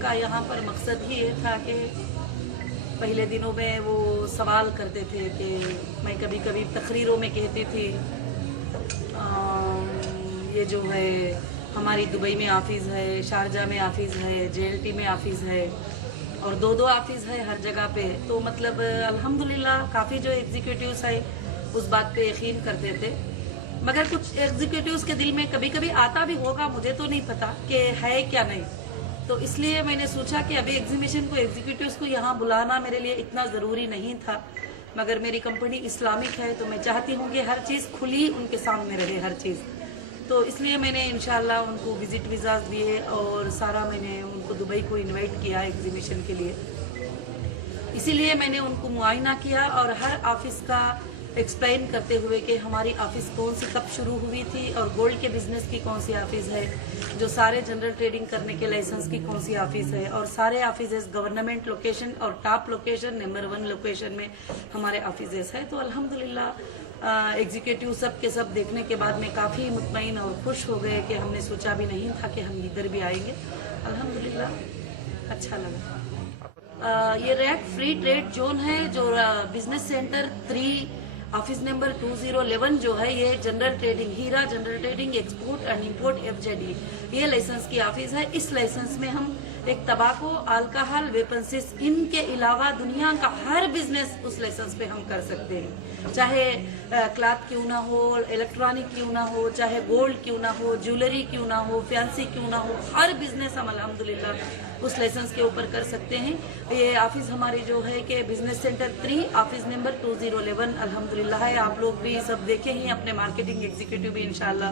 का यहाँ पर मकसद ही ये था कि पहले दिनों में वो सवाल करते थे कि मैं कभी कभी तकरीरों में कहती थी ये जो है हमारी दुबई में ऑफिस है, शारजा में ऑफिस है, जेएलटी में ऑफिस है और दो दो ऑफिस है हर जगह पे। तो मतलब अल्हम्दुलिल्लाह काफ़ी जो एग्जीक्यूटिव्स है उस बात पे यकीन करते थे, मगर कुछ एग्जीक्यूटिव्स के दिल में कभी कभी आता भी होगा, मुझे तो नहीं पता कि है क्या नहीं। तो इसलिए मैंने सोचा कि अभी एग्जीबिशन को एग्जीक्यूटिव्स को यहाँ बुलाना मेरे लिए इतना ज़रूरी नहीं था, मगर मेरी कंपनी इस्लामिक है तो मैं चाहती हूँ कि हर चीज़ खुली उनके सामने रहे, हर चीज़। तो इसलिए मैंने इंशाल्लाह उनको विजिट वीज़ाज दिए और सारा मैंने उनको दुबई को इनवाइट किया एग्जीबिशन के लिए। इसीलिए मैंने उनको मुआयना किया और हर ऑफिस का एक्सप्लेन करते हुए कि हमारी ऑफिस कौन सी कब शुरू हुई थी और गोल्ड के बिजनेस की कौन सी ऑफिस है, जो सारे जनरल ट्रेडिंग करने के लाइसेंस की कौन सी ऑफिस है, और सारे ऑफिस गवर्नमेंट लोकेशन और टॉप लोकेशन नंबर 1 लोकेशन में हमारे ऑफिस है। तो अल्हम्दुलिल्लाह एग्जीक्यूटिव सब के सब देखने के बाद में काफ़ी मुतमईन और खुश हो गए कि हमने सोचा भी नहीं था कि हम इधर भी आएंगे। अल्हम्दुलिल्लाह अच्छा लगा। ये रैक फ्री ट्रेड जोन है जो बिजनेस सेंटर 3 ऑफिस नंबर 2011 जो है, ये general trading Hira general trading export and import FJD ये लाइसेंस की ऑफिस है। इस लाइसेंस में हम एक तबाको, अल्कोहल, वेपन्सिस, इनके अलावा दुनिया का हर बिजनेस उस लाइसेंस पे हम कर सकते हैं, चाहे क्लॉथ क्यों ना हो, इलेक्ट्रॉनिक क्यों ना हो, चाहे गोल्ड क्यों ना हो, ज्वेलरी क्यों ना हो, फैंसी क्यों ना हो, हर बिजनेस हम अल्हम्दुलिल्लाह उस लाइसेंस के ऊपर कर सकते हैं। ये ऑफिस हमारी जो है कि बिजनेस सेंटर 3 ऑफिस नंबर 2011 अल्हम्दुलिल्लाह है। आप लोग भी सब देखे ही, अपने मार्केटिंग एग्जीक्यूटिव भी इंशाल्लाह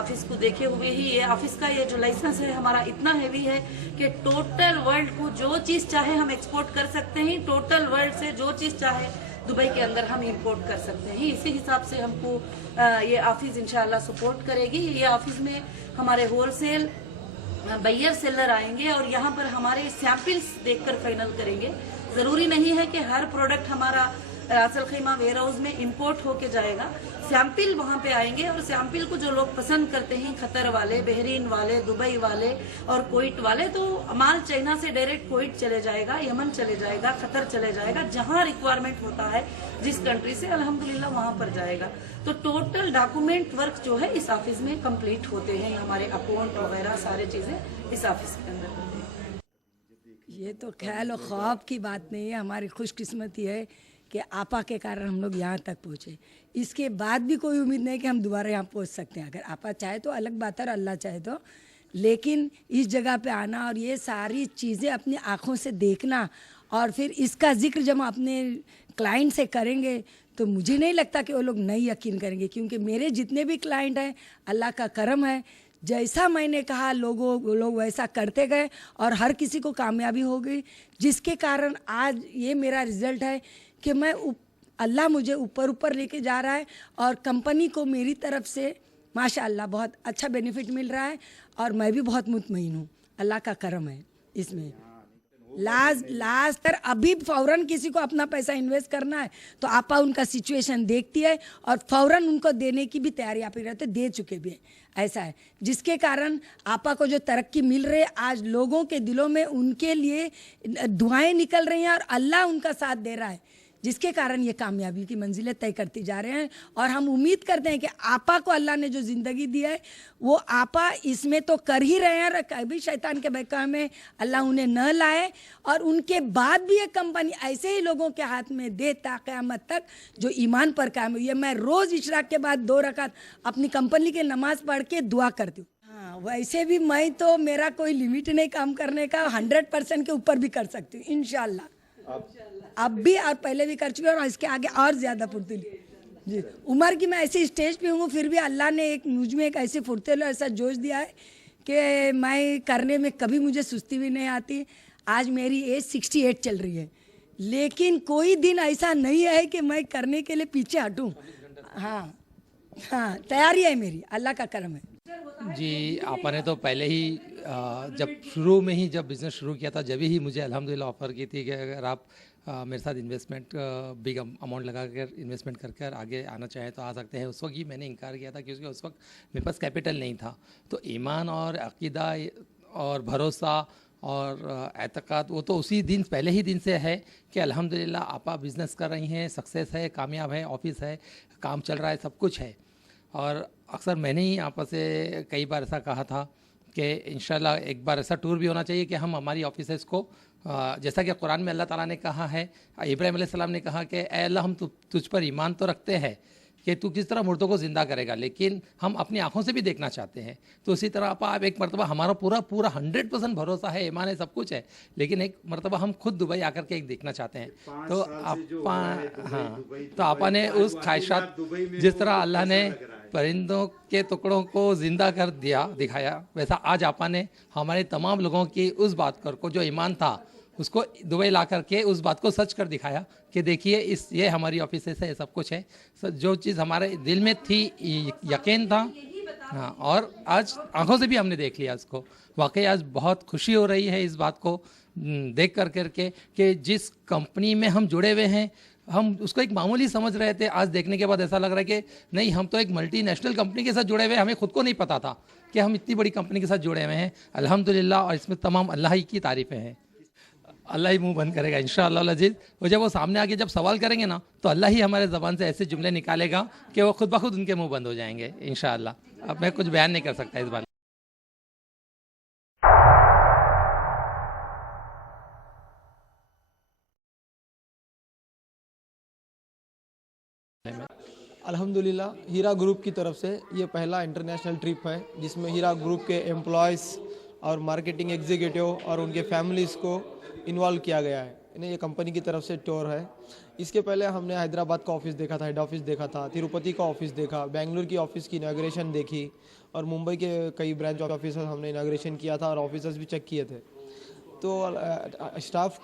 ऑफिस को देखे हुए ही। ये ऑफिस का ये जो लाइसेंस है हमारा इतना हैवी है कि टोटल वर्ल्ड को जो चीज चाहे हम एक्सपोर्ट कर सकते हैं, टोटल वर्ल्ड से जो चीज चाहे दुबई के अंदर हम इंपोर्ट कर सकते हैं। इसी हिसाब से हमको ये ऑफिस इंशाल्लाह सपोर्ट करेगी। ये ऑफिस में हमारे होलसेल बायर सेलर आएंगे और यहाँ पर हमारे सैंपल्स देखकर फाइनल करेंगे। जरूरी नहीं है कि हर प्रोडक्ट हमारा रासल खैमा वेयर हाउस में इंपोर्ट होके जाएगा, सैंपल वहाँ पे आएंगे और सैंपल को जो लोग पसंद करते हैं, खतर वाले, बहरीन वाले, दुबई वाले और कोइट वाले, तो माल चाइना से डायरेक्ट कोइट चले जाएगा, यमन चले जाएगा, खतर चले जाएगा, जहाँ रिक्वायरमेंट होता है जिस कंट्री से अल्हम्दुलिल्लाह वहाँ पर जाएगा। तो टोटल डॉक्यूमेंट वर्क जो है इस ऑफिस में कंप्लीट होते हैं, हमारे अकाउंट वगैरह सारे चीजें इस ऑफिस के अंदर होते हैं। ये तो ख्याल और ख्वाब की बात नहीं है, हमारी खुशकिस्मती है कि आपा के कारण हम लोग यहाँ तक पहुँचे। इसके बाद भी कोई उम्मीद नहीं कि हम दोबारा यहाँ पहुँच सकते हैं। अगर आपा चाहे तो अलग बात है और अल्लाह चाहे तो, लेकिन इस जगह पे आना और ये सारी चीज़ें अपनी आँखों से देखना और फिर इसका जिक्र जब हम अपने क्लाइंट से करेंगे तो मुझे नहीं लगता कि वो लोग नहीं यकीन करेंगे, क्योंकि मेरे जितने भी क्लाइंट हैं अल्लाह का करम है, जैसा मैंने कहा लोग वैसा करते गए और हर किसी को कामयाबी हो गई, जिसके कारण आज ये मेरा रिजल्ट है कि मैं अल्लाह मुझे ऊपर लेके जा रहा है और कंपनी को मेरी तरफ से माशाअल्लाह बहुत अच्छा बेनिफिट मिल रहा है और मैं भी बहुत मुतमईन हूँ। अल्लाह का करम है इसमें। लास्ट पर अभी फ़ौरन किसी को अपना पैसा इन्वेस्ट करना है तो आपा उनका सिचुएशन देखती है और फ़ौरन उनको देने की भी तैयारी आप ही रहते, दे चुके भी हैं। ऐसा है जिसके कारण आपा को जो तरक्की मिल रही है, आज लोगों के दिलों में उनके लिए दुआएं निकल रही हैं और अल्लाह उनका साथ दे रहा है, जिसके कारण ये कामयाबी की मंजिलें तय करती जा रहे हैं। और हम उम्मीद करते हैं कि आपा को अल्लाह ने जो ज़िंदगी दी है वो आपा इसमें तो कर ही रहे हैं और कभी शैतान के बहकावे में अल्लाह उन्हें न लाए और उनके बाद भी ये कंपनी ऐसे ही लोगों के हाथ में दे ता क़यामत तक जो ईमान पर कायम हुई है। मैं रोज़ इशराक के बाद 2 रकात अपनी कंपनी की नमाज पढ़ के दुआ करती हूँ। हाँ, वैसे भी मैं तो मेरा कोई लिमिट नहीं काम करने का, 100% के ऊपर भी कर सकती हूँ इंशाल्लाह। अब भी और पहले भी कर चुके हैं और इसके आगे और ज़्यादा फुर्तीली जी। उम्र की मैं ऐसे स्टेज पे हूँ, फिर भी अल्लाह ने एक मुझ में एक ऐसे फुर्तीला ऐसा जोश दिया है कि मैं करने में कभी मुझे सुस्ती भी नहीं आती। आज मेरी एज 68 चल रही है, लेकिन कोई दिन ऐसा नहीं है कि मैं करने के लिए पीछे हटूँ। हाँ, तैयारी है मेरी, अल्लाह का करम है जी। आपने तो पहले ही जब शुरू में ही जब बिज़नेस शुरू किया था, जब ही मुझे अल्हम्दुलिल्लाह ऑफ़र की थी कि अगर आप मेरे साथ इन्वेस्टमेंट बिग अमाउंट लगा कर इन्वेस्टमेंट कर आगे आना चाहें तो आ सकते हैं। उस वक्त ही मैंने इनकार किया था क्योंकि उस वक्त मेरे पास कैपिटल नहीं था। तो ईमान और अक़ीदा और भरोसा और एतक़ाद वो तो उसी दिन पहले ही दिन से है कि अल्हम्दुलिल्लाह आपा बिज़नेस कर रही हैं, सक्सेस है, कामयाब है, ऑफिस है, काम चल रहा है, सब कुछ है। और अक्सर मैंने ही आपा से कई बार ऐसा कहा था कि इंशाल्लाह एक बार ऐसा टूर भी होना चाहिए कि हम हमारी ऑफिसेज़ को जैसा कि कुरान में अल्लाह ताला ने कहा है, इब्राहिम अलैहिस्सलाम ने कहा कि ए अल्लाह हम तुझ पर ईमान तो रखते हैं कि तू किस तरह मुर्दों को ज़िंदा करेगा, लेकिन हम अपनी आंखों से भी देखना चाहते हैं। तो उसी तरह आप एक मरतबा हमारा पूरा 100% भरोसा है, ईमान है, सब कुछ है, लेकिन एक मरतबा हम खुद दुबई आकर के एक देखना चाहते हैं। तो आपा हाँ, तो आपा ने उस ख्वाहिशात, जिस तरह अल्लाह ने परिंदों के टुकड़ों को ज़िंदा कर दिखाया, वैसा आज आपा ने हमारे तमाम लोगों की उस बात को जो ईमान था उसको दुबई ला करके उस बात को सच कर दिखाया कि देखिए ये हमारी ऑफिस है, ये सब कुछ है। जो चीज़ हमारे दिल में थी, यकीन था, हाँ, और आज आंखों से भी हमने देख लिया उसको। वाकई आज बहुत खुशी हो रही है इस बात को देख कर करके कि जिस कंपनी में हम जुड़े हुए हैं, हम उसको एक मामूली समझ रहे थे, आज देखने के बाद ऐसा लग रहा है कि नहीं, हम तो एक मल्टीनेशनल कंपनी के साथ जुड़े हुए हैं, हमें खुद को नहीं पता था कि हम इतनी बड़ी कंपनी के साथ जुड़े हुए हैं। अल्हम्दुलिल्लाह, और इसमें तमाम अल्लाह ही की तारीफ़ें हैं। अल्लाह ही मुंह बंद करेगा इंशाअल्लाह अज़ीज़। और जब वो सामने आके जब सवाल करेंगे ना, तो अल्लाह ही हमारे ज़बान से ऐसे जुमले निकालेगा कि वो खुद ब खुद उनके मुंह बंद हो जाएंगे इंशाअल्लाह। अब मैं कुछ बयान नहीं कर सकता इस बारे में। अल्हम्दुलिल्लाह, हीरा ग्रुप की तरफ से ये पहला इंटरनेशनल ट्रिप है जिसमें हीरा ग्रुप के एम्प्लॉयज़ और मार्केटिंग एग्जीक्यूटिव और उनके फैमिलीज़ को इन्वॉल्व किया गया है। इन्हें ये कंपनी की तरफ से टूर है। इसके पहले हमने हैदराबाद का ऑफिस देखा था, हेड ऑफिस देखा था, तिरुपति का ऑफिस देखा, बेंगलुरु की ऑफिस की इनाग्रेशन देखी, और मुंबई के कई ब्रांच ऑफिस हमने इनाग्रेशन किया था और ऑफिसर्स भी चेक किए थे। तो स्टाफ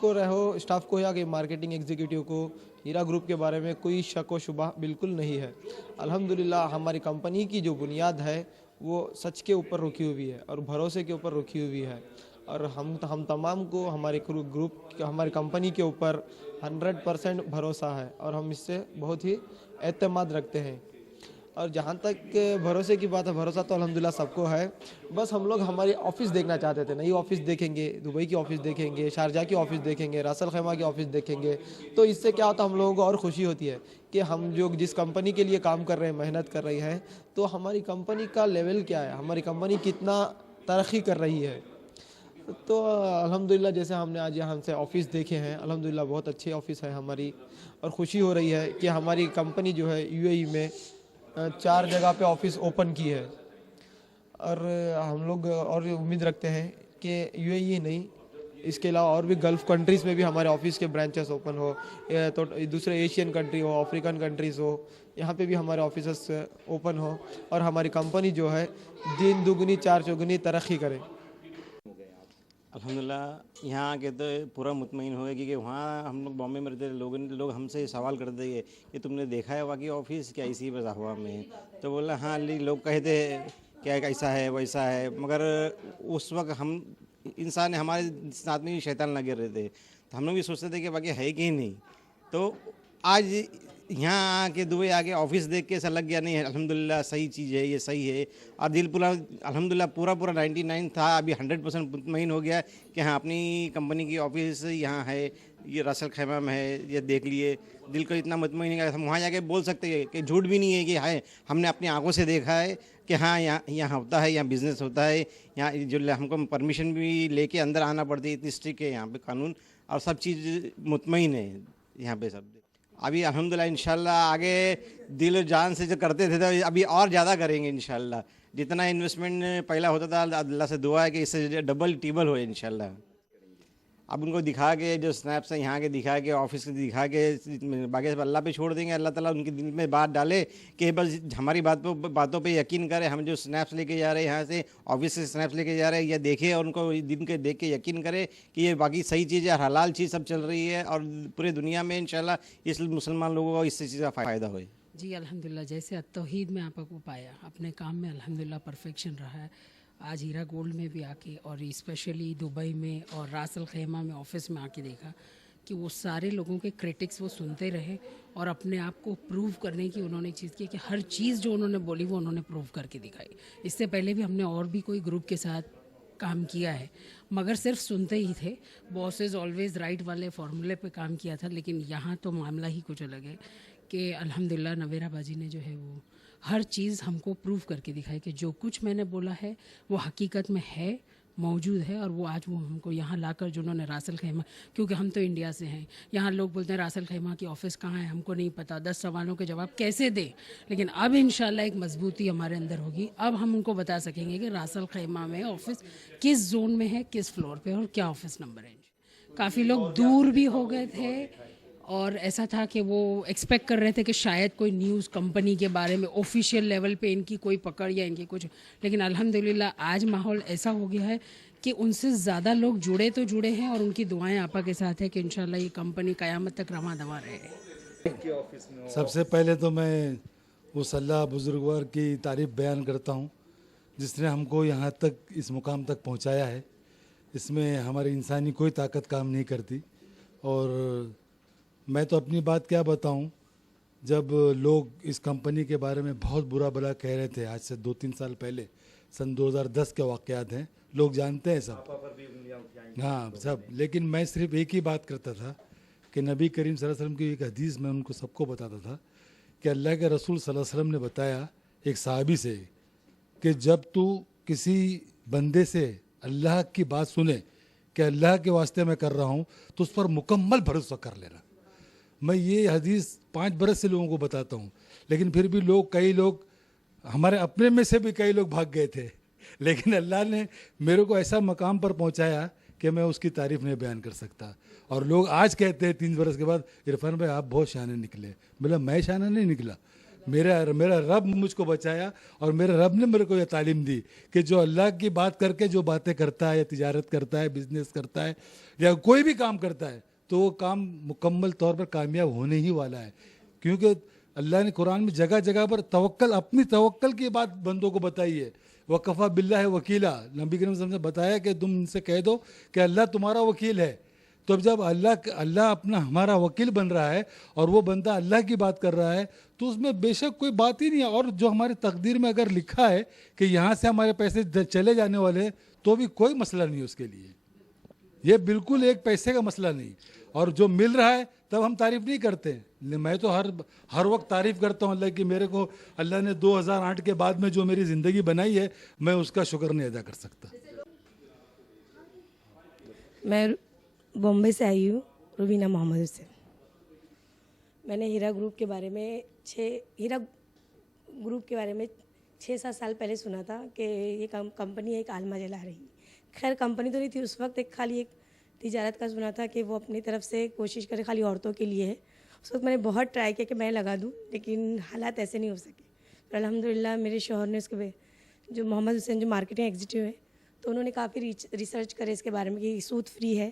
को या कि मार्केटिंग एग्जीक्यूटिव को हीरा ग्रुप के बारे में कोई शक व शुबा बिल्कुल नहीं है। अल्हम्दुलिल्लाह, हमारी कंपनी की जो बुनियाद है वो सच के ऊपर रुकी हुई है और भरोसे के ऊपर रुकी हुई है, और हम तमाम को हमारे ग्रुप, हमारी कंपनी के ऊपर 100% भरोसा है और हम इससे बहुत ही एतमाद रखते हैं। और जहाँ तक भरोसे की बात है, भरोसा तो अल्हम्दुलिल्लाह सबको है। बस हम लोग हमारी ऑफ़िस देखना चाहते थे, नई ऑफ़िस देखेंगे, दुबई की ऑफ़िस देखेंगे, शारजा की ऑफ़िस देखेंगे, रासल खैमा की ऑफ़िस देखेंगे, तो इससे क्या होता है, हम लोगों को और खुशी होती है कि हम जो जिस कंपनी के लिए काम कर रहे हैं, मेहनत कर रही है, तो हमारी कंपनी का लेवल क्या है, हमारी कंपनी कितना तरक्की कर रही है। तो अल्हम्दुलिल्लाह, जैसे हमने आज यहाँ से ऑफ़िस देखे हैं, अल्हम्दुलिल्लाह बहुत अच्छी ऑफ़िस है हमारी, और ख़ुशी हो रही है कि हमारी कंपनी जो है यूएई में 4 जगह पे ऑफिस ओपन की है। और हम लोग और उम्मीद रखते हैं कि यूएई नहीं, इसके अलावा और भी गल्फ़ कंट्रीज़ में भी हमारे ऑफिस के ब्रांचेस ओपन हो, तो दूसरे एशियन कंट्री हो, अफ्रीकन कंट्रीज़ हो, यहाँ पे भी हमारे ऑफिस ओपन हो और हमारी कंपनी जो है दिन दुगनी चार चौगुनी तरक्की करे। अल्हम्दुलिल्लाह, यहाँ आके तो पूरा मुतमईन हो गया, क्योंकि वहाँ हम लोग बॉम्बे में रहते, लोग हमसे सवाल करते हैं कि तुमने देखा है वाकई ऑफिस क्या इसी बस हवा में? तो बोला हाँ, लोग कहते क्या ऐसा है वैसा है, मगर उस वक्त हम इंसान, हमारे साथ में भी शैतान लगे रहते, तो हम लोग भी सोचते थे कि वाकई है कि नहीं। तो आज यहाँ आके दुबई आके ऑफिस देख के ऐसा लग गया, नहीं अल्हम्दुलिल्लाह सही चीज़ है, ये सही है। और दिल पूरा अल्हम्दुलिल्लाह पूरा 99 था, अभी 100% मुतमईन हो गया कि हाँ, अपनी कंपनी की ऑफिस यहाँ है, ये रासल खैमा में है, ये देख लिए। दिल को इतना मुतमईन है, हम वहाँ जाके बोल सकते हैं कि झूठ भी नहीं है कि है, हमने अपनी आंखों से देखा है कि हाँ, यहाँ होता है, यहाँ बिज़नेस होता है, यहाँ जो हमको परमिशन भी लेके अंदर आना पड़ती है, इतनी स्ट्रिक्ट है यहाँ पे कानून, और सब चीज़ मुतमईन है यहाँ पे सब। अभी अल्हम्दुलिल्लाह इंशाल्लाह आगे दिल जान से जो करते थे, तो अभी और ज़्यादा करेंगे इंशाल्लाह। जितना इन्वेस्टमेंट पहला होता था, अल्लाह से दुआ है कि इससे डबल टिबल हो इंशाल्लाह। अब उनको दिखा के जो स्नैप्स हैं यहाँ के दिखा के, ऑफिस के दिखा के, बाकी सब अल्लाह पे छोड़ देंगे। अल्लाह ताला उनके दिल में बात डाले कि बस हमारी बातों पे यकीन करें। हम जो स्नैप्स लेके जा रहे हैं यहाँ से, ऑफिस से स्नैप्स लेके जा रहे हैं, या देखें और उनको दिन के देख के यकीन करें कि ये बाकी सही चीज़ है, हलाल चीज़ सब चल रही है, और पूरे दुनिया में इंशाल्लाह इस मुसलमान लोगों को इससे चीज़ का फ़ायदा हो। जी अल्हम्दुलिल्लाह, जैसे तौहीद में आपको पाया, अपने काम में अल्हम्दुलिल्लाह परफेक्शन रहा है। आज हीरा गोल्ड में भी आके, और स्पेशली दुबई में और रासल खैमा में ऑफिस में आके देखा कि वो सारे लोगों के क्रिटिक्स वो सुनते रहे और अपने आप को प्रूव करने की उन्होंने चीज़ की कि हर चीज़ जो उन्होंने बोली वो उन्होंने प्रूव करके दिखाई। इससे पहले भी हमने और भी कोई ग्रुप के साथ काम किया है, मगर सिर्फ सुनते ही थे। बॉस इज़ ऑलवेज राइट वाले फॉर्मूले पे काम किया था, लेकिन यहाँ तो मामला ही कुछ अलग है कि अल्हम्दुलिल्लाह नवेरा बाजी ने जो है वो हर चीज़ हमको प्रूव करके दिखाई कि जो कुछ मैंने बोला है वो हकीकत में है, मौजूद है। और वो आज वो हमको यहाँ लाकर जो उन्होंने रासल खैमा, क्योंकि हम तो इंडिया से हैं, यहाँ लोग बोलते हैं रासल खैमा की ऑफ़िस कहाँ है, हमको नहीं पता, 10 सवालों के जवाब कैसे दें। लेकिन अब इंशाल्लाह एक मजबूती हमारे अंदर होगी। अब हम उनको बता सकेंगे कि रासल खैमा में ऑफ़िस किस जोन में है, किस फ्लोर पे और क्या ऑफ़िस नंबर है। काफ़ी लोग दूर भी हो गए थे और ऐसा था कि वो एक्सपेक्ट कर रहे थे कि शायद कोई न्यूज़ कंपनी के बारे में ऑफिशियल लेवल पे इनकी कोई पकड़ या इनकी कुछ, लेकिन अल्हम्दुलिल्लाह आज माहौल ऐसा हो गया है कि उनसे ज़्यादा लोग जुड़े तो जुड़े हैं और उनकी दुआएं आपा के साथ है कि इंशाल्लाह ये कंपनी क़यामत तक रवा दवा रहे। सबसे पहले तो मैं उस अल्लाह बुजुर्गवार की तारीफ़ बयान करता हूँ जिसने हमको यहाँ तक इस मुकाम तक पहुँचाया है। इसमें हमारी इंसानी कोई ताकत काम नहीं करती। और मैं तो अपनी बात क्या बताऊं, जब लोग इस कंपनी के बारे में बहुत बुरा भला कह रहे थे आज से 2-3 साल पहले, सन 2010 के वाक़यात हैं, लोग जानते हैं सब, हाँ सब। लेकिन मैं सिर्फ एक ही बात करता था कि नबी करीम सल्लल्लाहु अलैहि वसल्लम की एक हदीस में उनको सबको बताता था कि अल्लाह के रसूल सल्लल्लाहु अलैहि वसल्लम ने बताया एक सहाबी से कि जब तू किसी बंदे से अल्लाह की बात सुने कि अल्लाह के वास्ते मैं कर रहा हूँ तो उस पर मुकम्मल भरोसा कर लेना। मैं ये हदीस 5 बरस से लोगों को बताता हूँ, लेकिन फिर भी कई लोग हमारे अपने में से भी कई लोग भाग गए थे, लेकिन अल्लाह ने मेरे को ऐसा मकाम पर पहुँचाया कि मैं उसकी तारीफ़ नहीं बयान कर सकता। और लोग आज कहते हैं 3 बरस के बाद, इरफान भाई आप बहुत शाने निकले। बोला मैं शाना नहीं निकला, मेरा रब मुझको बचाया और मेरे रब ने मेरे को यह तालीम दी कि जो अल्लाह की बात करके जो बातें करता है या तिजारत करता है, बिजनेस करता है या कोई भी काम करता है, तो वो काम मुकम्मल तौर पर कामयाब होने ही वाला है। क्योंकि अल्लाह ने कुरान में जगह जगह पर तवक्कल, अपनी तवक्कल की बात बंदों को बताई है। वकफ़ा बिल्लाह वकीला, नबी करीम ने बताया कि तुम इनसे कह दो कि अल्लाह तुम्हारा वकील है। तो जब अल्लाह अपना हमारा वकील बन रहा है और वो बंदा अल्लाह की बात कर रहा है तो उसमें बेशक कोई बात ही नहीं है। और जो हमारी तकदीर में अगर लिखा है कि यहाँ से हमारे पैसे चले जाने वाले हैं तो भी कोई मसला नहीं उसके लिए, ये बिल्कुल एक पैसे का मसला नहीं। और जो मिल रहा है तब हम तारीफ़ नहीं करते। मैं तो हर वक्त तारीफ़ करता हूँ अल्लाह की। मेरे को अल्लाह ने 2008 के बाद में जो मेरी ज़िंदगी बनाई है मैं उसका शुक्र नहीं अदा कर सकता। मैं बॉम्बे से आई हूँ, रुबीना मोहम्मद हुसैन। मैंने हीरा ग्रुप के बारे में 6-7 साल पहले सुना था कि ये कंपनी एक आलमा जला रही। खैर कंपनी तो नहीं थी उस वक्त, खाली एक तिजारत का सुना था कि वो अपनी तरफ से कोशिश करे, खाली औरतों के लिए है। उस वक्त मैंने बहुत ट्राई किया कि मैं लगा दूं, लेकिन हालात ऐसे नहीं हो सके। पर अल्हम्दुलिल्लाह मेरे शौहर ने उसके जो मोहम्मद हुसैन जो मार्केटिंग एग्जीक्यूटिव हैं, तो उन्होंने काफ़ी रिसर्च करे इसके बारे में कि सूद फ्री है।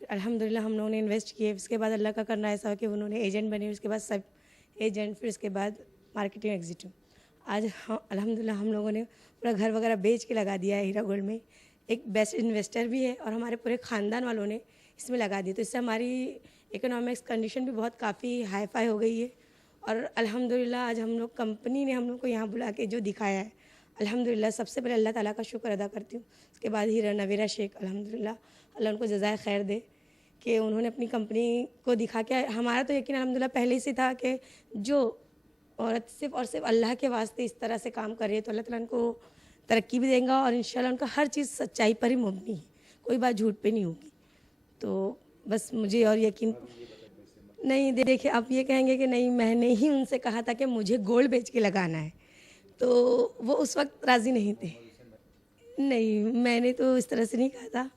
फिर अल्हम्दुलिल्लाह हम लोगों ने इन्वेस्ट किए। उसके बाद अल्लाह का करना ऐसा हो कि उन्होंने एजेंट बने, उसके बाद सब एजेंट, फिर उसके बाद मार्केटिंग एग्जीक्यूटिव। आज अल्हम्दुलिल्लाह हम लोगों ने पूरा घर वगैरह बेच के लगा दिया है हीरा गोल्ड में। एक बेस्ट इन्वेस्टर भी है और हमारे पूरे ख़ानदान वालों ने इसमें लगा दी। तो इससे हमारी इकोनॉमिक्स कंडीशन भी बहुत काफ़ी हाई फाई हो गई है। और अल्हम्दुलिल्लाह आज हम लोग कंपनी ने हम लोग को यहाँ बुला के जो दिखाया है, अल्हम्दुलिल्लाह सबसे पहले अल्लाह ताला का शुक्र अदा करती हूँ। उसके बाद हीरा नवेरा शेख, अल्हम्दुलिल्लाह अल्लाह उनको जज़ाए खैर दे कि उन्होंने अपनी कंपनी को दिखा के, हमारा तो यकीन अल्हम्दुलिल्लाह पहले से था कि जो औरत सिर्फ और सिर्फ अल्लाह के वास्ते इस तरह से काम कर रही है तो अल्लाह ताला उनको तरक्की भी देगा और इंशाल्लाह उनका हर चीज़ सच्चाई पर ही मुबनी है, कोई बात झूठ पे नहीं होगी। तो बस मुझे और यकीन नहीं, देखिए आप ये कहेंगे कि नहीं मैंने ही उनसे कहा था कि मुझे गोल्ड बेच के लगाना है, तो वो उस वक्त राज़ी नहीं थे। नहीं, मैंने तो इस तरह से नहीं कहा था,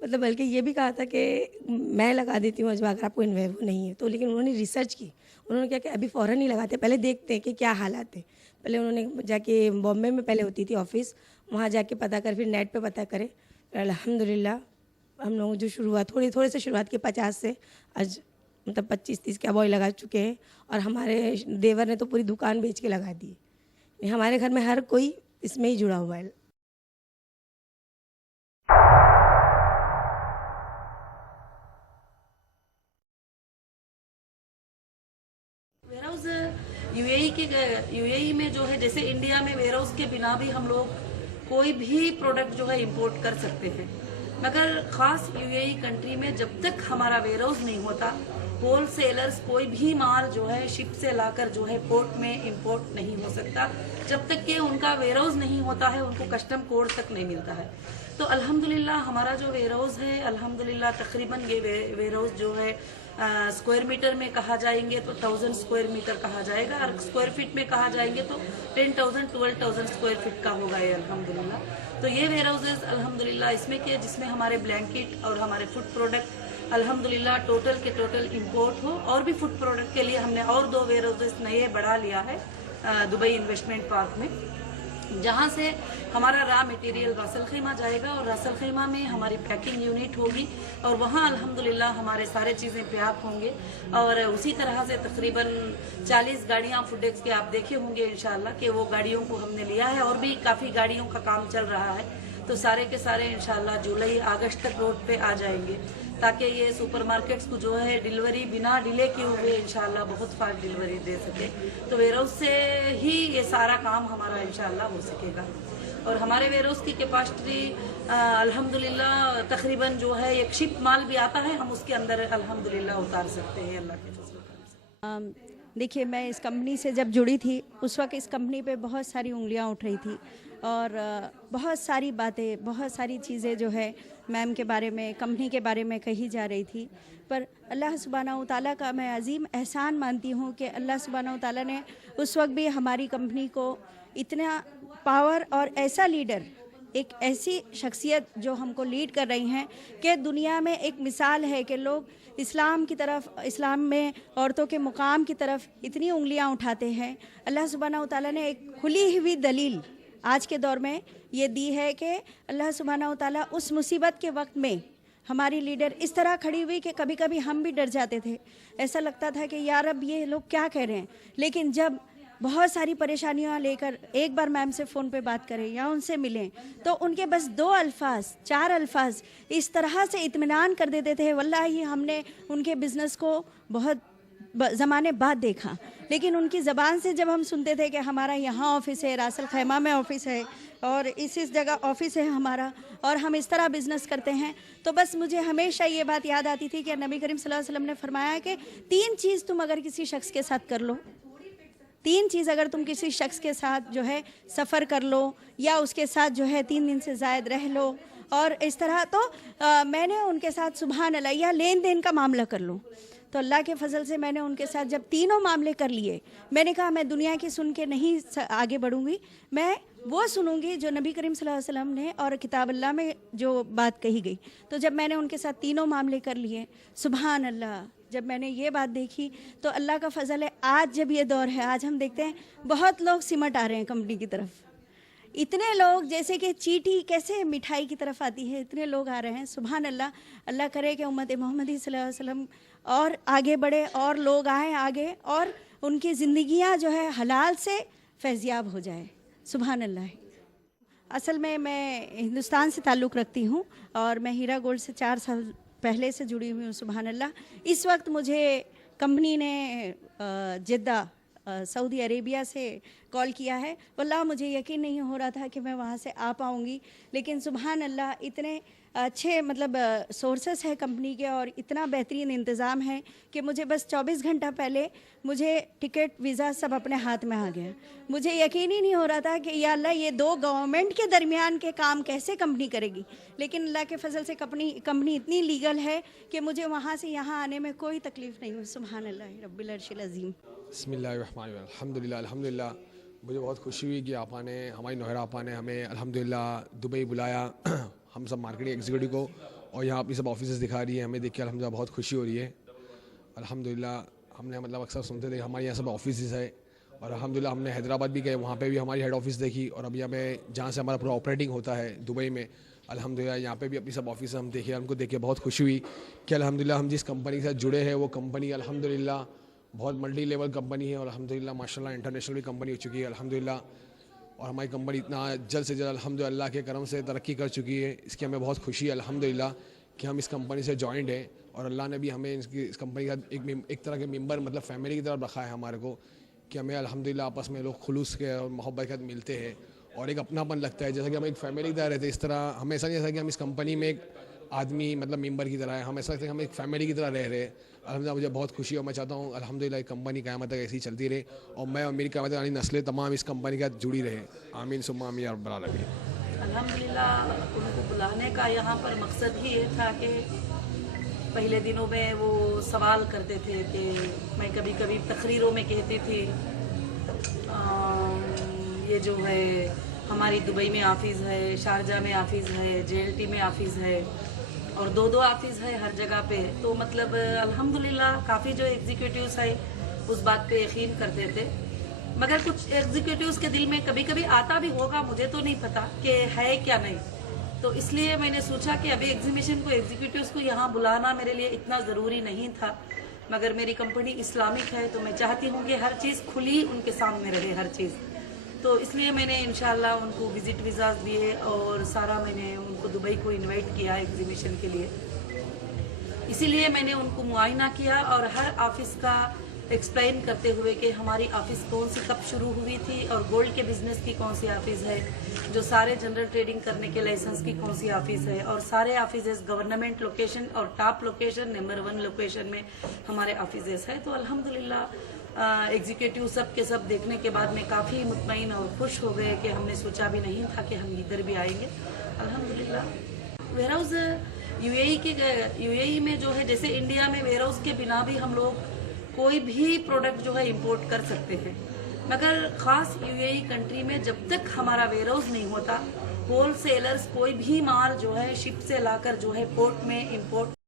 मतलब बल्कि ये भी कहा था कि मैं लगा देती हूँ अगर आपको इन्वेस्ट नहीं है तो। लेकिन उन्होंने रिसर्च की, उन्होंने क्या कि अभी फ़ौरन नहीं लगाते, पहले देखते हैं कि क्या हालात है। पहले उन्होंने जाके बॉम्बे में पहले होती थी ऑफिस, वहाँ जाके पता कर, फिर नेट पे पता करें। अल्हम्दुलिल्लाह हम लोग जो शुरुआत थोड़े से शुरुआत की 50 से आज मतलब 25-30 के अबॉय लगा चुके हैं। और हमारे देवर ने तो पूरी दुकान बेच के लगा दी। हमारे घर में हर कोई इसमें ही जुड़ा हुआ है। वेयरहाउस यूएई में जो है, जैसे इंडिया में वेयरहाउस के बिना भी हम लोग कोई भी प्रोडक्ट जो है इंपोर्ट कर सकते हैं, मगर खास यूएई कंट्री में जब तक हमारा वेयरहाउस नहीं होता, होल सेलर्स कोई भी माल जो है शिप से लाकर जो है पोर्ट में इंपोर्ट नहीं हो सकता। जब तक कि उनका वेयरहाउस नहीं होता है, उनको कस्टम कोड तक नहीं मिलता है। तो अल्हम्दुलिल्लाह हमारा जो वेयरहाउस है, अल्हम्दुलिल्लाह तकरीबन ये वेयरहाउस जो है स्क्वायर मीटर में कहा जाएंगे तो 1000 स्क्वायर मीटर कहा जाएगा, और स्क्वायर फीट में कहा जाएंगे तो 10,000 12,000 स्क्वायर फीट का होगा ये अल्हम्दुलिल्लाह। तो ये वेयरहाउसेस अल्हम्दुलिल्लाह इसमें के जिसमें हमारे ब्लैंकेट और हमारे फूड प्रोडक्ट अल्हम्दुलिल्लाह टोटल के टोटल इंपोर्ट हो, और भी फूड प्रोडक्ट के लिए हमने और 2 वेयरहाउसेस नए बढ़ा लिया है दुबई इन्वेस्टमेंट पार्क में, जहाँ से हमारा रॉ मटेरियल रासल खैमा जाएगा और रासल खैमा में हमारी पैकिंग यूनिट होगी, और वहाँ अल्हम्दुलिल्लाह हमारे सारे चीज़ें पैक होंगे। और उसी तरह से तकरीबन 40 गाड़ियाँ फूडेक्स के आप देखे होंगे इंशाल्लाह कि वो गाड़ियों को हमने लिया है, और भी काफ़ी गाड़ियों का काम चल रहा है। तो सारे के सारे इंशाल्लाह जुलाई अगस्त तक रोड पे आ जाएंगे, ताकि ये सुपरमार्केट्स को जो है डिलीवरी बिना डिले किए हुए इंशाल्लाह बहुत फास्ट डिलीवरी दे सके। तो वेयरहाउस से ही ये सारा काम हमारा इंशाल्लाह हो सकेगा। और हमारे वेयरहाउस की कैपेसिटी अल्हम्दुलिल्लाह तकरीबन जो है एक शिप माल भी आता है, हम उसके अंदर अल्हम्दुलिल्लाह उतार सकते हैं अल्लाह के फजल करम से। देखिए, मैं इस कंपनी से जब जुड़ी थी उस वक्त इस कंपनी पे बहुत सारी उंगलियां उठ रही थी, और बहुत सारी बातें, बहुत सारी चीज़ें जो है मैम के बारे में, कंपनी के बारे में कही जा रही थी। पर अल्लाह सुब्हानहू तआला का मैं अजीम एहसान मानती हूँ कि अल्लाह सुब्हानहू तआला ने उस वक्त भी हमारी कंपनी को इतना पावर और ऐसा लीडर, एक ऐसी शख्सियत जो हमको लीड कर रही हैं कि दुनिया में एक मिसाल है कि लोग इस्लाम की तरफ, इस्लाम में औरतों के मुकाम की तरफ इतनी उंगलियां उठाते हैं। अल्लाह सुब्हानहू तआला ने एक खुली हुई दलील आज के दौर में ये दी है कि अल्लाह सुब्हानहू तआला उस मुसीबत के वक्त में हमारी लीडर इस तरह खड़ी हुई कि कभी कभी हम भी डर जाते थे। ऐसा लगता था कि यार अब ये लोग क्या कह रहे हैं, लेकिन जब बहुत सारी परेशानियां लेकर एक बार मैम से फ़ोन पे बात करें या उनसे मिलें तो उनके बस 2 अल्फाज, 4 अल्फाज इस तरह से इत्मीनान कर देते थे। वल्लाही हमने उनके बिज़नेस को बहुत ज़माने बाद देखा, लेकिन उनकी ज़बान से जब हम सुनते थे कि हमारा यहाँ ऑफिस है, रासल खैमा में ऑफिस है, और इस जगह ऑफिस है हमारा, और हम इस तरह बिज़नेस करते हैं, तो बस मुझे हमेशा ये बात याद आती थी कि नबी करीम सल्लल्लाहु अलैहि वसल्लम ने फरमाया कि 3 चीज़ तुम अगर किसी शख्स के साथ कर लो, 3 चीज़ अगर तुम किसी शख्स के साथ जो है सफ़र कर लो या उसके साथ जो है 3 दिन से ज़ायद रह लो और इस तरह, तो मैंने उनके साथ सुभान अल्लाह या लेन देन का मामला कर लो। तो अल्लाह के फजल से मैंने उनके साथ जब तीनों मामले कर लिए, मैंने कहा मैं दुनिया की सुन के नहीं आगे बढ़ूंगी, मैं वो सुनूंगी जो नबी करीम सल्लल्लाहु अलैहि वसल्लम ने और किताब अल्लाह में जो बात कही गई। तो जब मैंने उनके साथ तीनों मामले कर लिए, सुभान अल्लाह, जब मैंने ये बात देखी तो अल्लाह का फजल है, आज जब ये दौर है, आज हम देखते हैं बहुत लोग सिमट आ रहे हैं कंपनी की तरफ। इतने लोग जैसे कि चींटी कैसे मिठाई की तरफ आती है, इतने लोग आ रहे हैं। सुभान अल्लाह, अल्लाह करे कि उम्मत मोहम्मदी सल्लल्लाहु अलैहि वसल्लम और आगे बढ़े और लोग आए आगे और उनकी ज़िंदगियां जो है हलाल से फैज़याब हो जाए। सुभान अल्लाह। असल में मैं हिंदुस्तान से ताल्लुक़ रखती हूँ और मैं हीरा गोल्ड से 4 साल पहले से जुड़ी हुई हूँ। सुभान अल्लाह। इस वक्त मुझे कंपनी ने जिद्दा सऊदी अरेबिया से कॉल किया है। वल्लाह मुझे यकीन नहीं हो रहा था कि मैं वहाँ से आ पाऊँगी, लेकिन सुभान अल्लाह इतने अच्छे मतलब सोर्सेस है कंपनी के और इतना बेहतरीन इंतज़ाम है कि मुझे बस 24 घंटा पहले मुझे टिकट वीज़ा सब अपने हाथ में आ गया। मुझे यकीन ही नहीं हो रहा था कि या अल्लाह ये 2 गवर्नमेंट के दरमियान के काम कैसे कंपनी करेगी, लेकिन अल्लाह के फजल से कंपनी इतनी लीगल है कि मुझे वहाँ से यहाँ आने में कोई तकलीफ़ नहीं हुई। सुभान अल्लाह रब्बिल अर्शिल अज़ीम। बिस्मिल्लाहिर्रहमानिर्रहीम। अल्हम्दुलिल्लाह मुझे बहुत खुशी हुई कि आपा ने, हमारी नोहरा आपा ने हमें अल्हम्दुलिल्लाह दुबई बुलाया हम सब मार्केटिंग एग्जीक्यूटिव को, और यहाँ अपनी सब ऑफिसेस दिखा रही है। हमें देख के अल्हम्दुलिल्लाह बहुत खुशी हो रही है। अल्हम्दुलिल्लाह हमने मतलब अक्सर सुनते थे हमारे यहाँ सब ऑफिस है, और अल्हम्दुलिल्लाह हमने हैदराबाद भी गए, वहाँ पे भी हमारी हेड ऑफिस देखी, और अभी हमें जहाँ से हमारा पूरा ऑपरेटिंग होता है दुबई में, अल्हम्दुलिल्लाह यहाँ पे भी अपनी सब ऑफिस हम देखे। हमको देख के बहुत खुशी हुई कि अल्हम्दुलिल्लाह हम जिस कंपनी के साथ जुड़े हैं वो कंपनी अल्हम्दुलिल्लाह बहुत मल्टी लेवल कंपनी है, और अल्हम्दुलिल्लाह माशाल्लाह इंटरनेशनल भी कंपनी हो चुकी है अल्हम्दुलिल्लाह। और हमारी कंपनी इतना जल्द से जल्द अल्हम्दुलिल्लाह के करम से तरक्की कर चुकी है, इसकी हमें बहुत खुशी है अल्हम्दुलिल्लाह कि हम इस कंपनी से जॉइंट हैं, और अल्लाह ने भी हमें इस कंपनी का एक तरह के मेंबर मतलब फैमिली की तरफ रखा है हमारे को, कि हमें अल्हम्दुलिल्लाह आपस में लोग खुलूस के और मोहब्बत के साथ मिलते हैं, और एक अपनापन लगता है, जैसा कि हम एक फैमिली की तरह रहते हैं। इस तरह हमें ऐसा नहीं ऐसा कि हम इस कंपनी में एक आदमी मतलब मेंबर की तरह है, हम ऐसा लगता है कि हम एक फैमिली की तरह रह रहे हैं। अल्हम्दुलिल्लाह मुझे बहुत खुशी है और मैं चाहता हूँ अल्हम्दुलिल्लाह कंपनी क़यामत तक ऐसी ही चलती रहे और मैं और मेरी क़यामत वाली नस्लें तमाम इस कंपनी के साथ जुड़ी रहे। आमीन सुम्मा आमीन या रब्बल आलमीन। अल्हम्दुलिल्लाह उनको बुलाने का यहाँ पर मकसद ही ये था कि पहले दिनों में वो सवाल करते थे कि मैं कभी कभी तकरीरों में कहती थी ये जो है हमारी दुबई में ऑफिस है, शारजा में ऑफिस है, JLT में ऑफिस है और दो ऑफिस है हर जगह पे। तो मतलब अल्हम्दुलिल्लाह काफ़ी जो एग्जीक्यूटिव्स है उस बात पे यकीन करते थे, मगर कुछ एग्जीक्यूटिव्स के दिल में कभी कभी आता भी होगा, मुझे तो नहीं पता कि है क्या नहीं। तो इसलिए मैंने सोचा कि अभी एग्जीबिशन को एग्जीक्यूटिव्स को यहाँ बुलाना मेरे लिए इतना ज़रूरी नहीं था, मगर मेरी कंपनी इस्लामिक है तो मैं चाहती हूँ कि हर चीज़ खुली उनके सामने रहे हर चीज़। तो इसलिए मैंने इंशाल्लाह उनको विज़िट वीज़ा दिए और सारा मैंने उनको दुबई को इनवाइट किया एग्जीबिशन के लिए। इसीलिए मैंने उनको मुआयना किया और हर ऑफिस का एक्सप्लेन करते हुए कि हमारी ऑफिस कौन सी कब शुरू हुई थी और गोल्ड के बिज़नेस की कौन सी ऑफिस है, जो सारे जनरल ट्रेडिंग करने के लाइसेंस की कौन सी ऑफिस है और सारे ऑफिस गवर्नमेंट लोकेशन और टॉप लोकेशन नंबर 1 लोकेशन में हमारे ऑफिस है। तो अल्हम्दुलिल्लाह एग्जीक्यूटिव सब के सब देखने के बाद में काफ़ी मुतमईन और खुश हो गए कि हमने सोचा भी नहीं था कि हम इधर भी आएंगे। अल्हम्दुलिल्लाह वेयर हाउस यूएई में जो है, जैसे इंडिया में वेयर हाउस के बिना भी हम लोग कोई भी प्रोडक्ट जो है इंपोर्ट कर सकते हैं, मगर ख़ास यूएई कंट्री में जब तक हमारा वेयर हाउस नहीं होता, होल सेलर्स कोई भी माल जो है शिप से लाकर जो है पोर्ट में इंपोर्ट